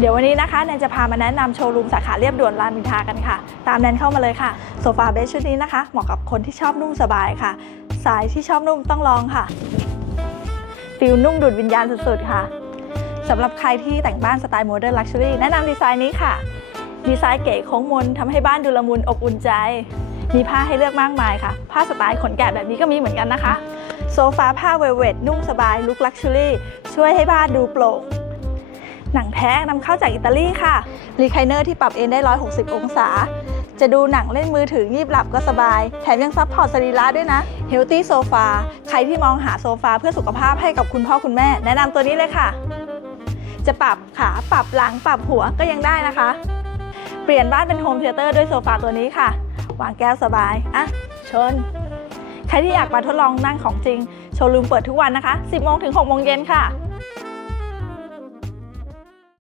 เดี๋ยววันนี้นะคะแนนจะพามาแนะนำโชว์รูมสาขาเรียบด่วนรามอินทรากันค่ะ ตามแนนเข้ามาเลยค่ะ โซฟาเบสชุดนี้นะคะ เหมาะกับคนที่ชอบนุ่มสบายค่ะ สายที่ชอบนุ่มต้องลองค่ะฟิลนุ่มดูดวิญญาณสุดๆค่ะสำหรับใครที่แต่งบ้านสไตล์โมเดิร์นลักชัวรี่แนะนำดีไซน์นี้ค่ะ ดีไซน์เก๋โค้งมนทำให้บ้านดูละมุนอบอุ่นใจ มีผ้าให้เลือกมากมายค่ะ ผ้าสไตล์ขนแกะแบบนี้ก็มีเหมือนกันนะคะ โซฟาผ้าเวลเวทนุ่มสบายลุคลักชัวรี่ช่วยให้บ้านดูโปร่ง หนังแท้นำเข้าจากอิตาลีค่ะ รีไคเนอร์ที่ปรับเอนได้ 160 องศา จะดูหนังเล่นมือถืองีบหลับก็สบาย แถมยังซับพอร์ตสรีระด้วยนะ Healthy Sofa ใครที่มองหาโซฟาเพื่อสุขภาพให้กับคุณพ่อคุณแม่ แนะนำตัวนี้เลยค่ะ จะปรับขาปรับหลังปรับหัวก็ยังได้นะคะ เปลี่ยนบ้านเป็นโฮมเทเตอร์ด้วยโซฟาตัวนี้ค่ะ วางแก้วสบาย อะ ชน ใครที่อยากมาทดลองนั่งของจริง โชว์รูมเปิดทุกวันนะคะ 10โมงถึง6โมงเย็นค่ะ